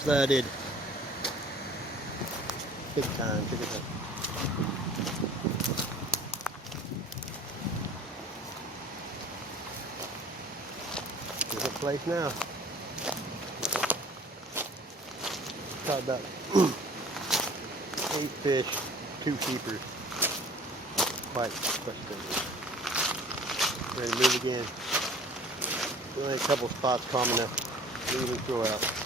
flooded. Big time, big time. Different place now. Caught about 8 fish, 2 keepers. Quite frustrating. Ready to move again. Only a couple spots calm enough to even throw out.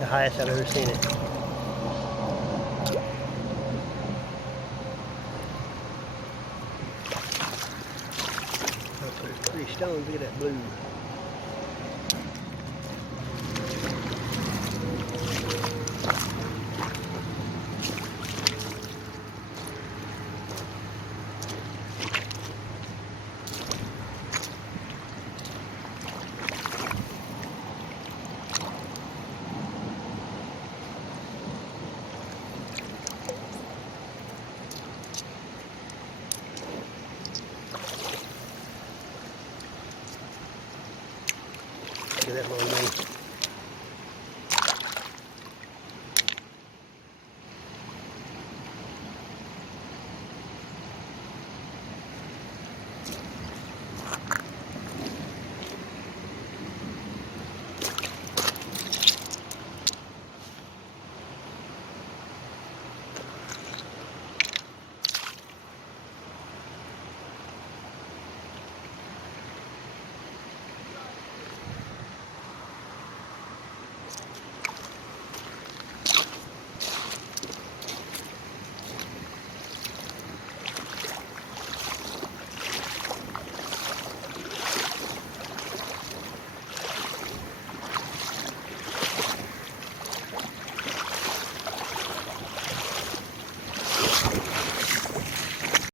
The highest I've ever seen it. Oh, there's pretty stones. Look at that blue. Look at that little thing.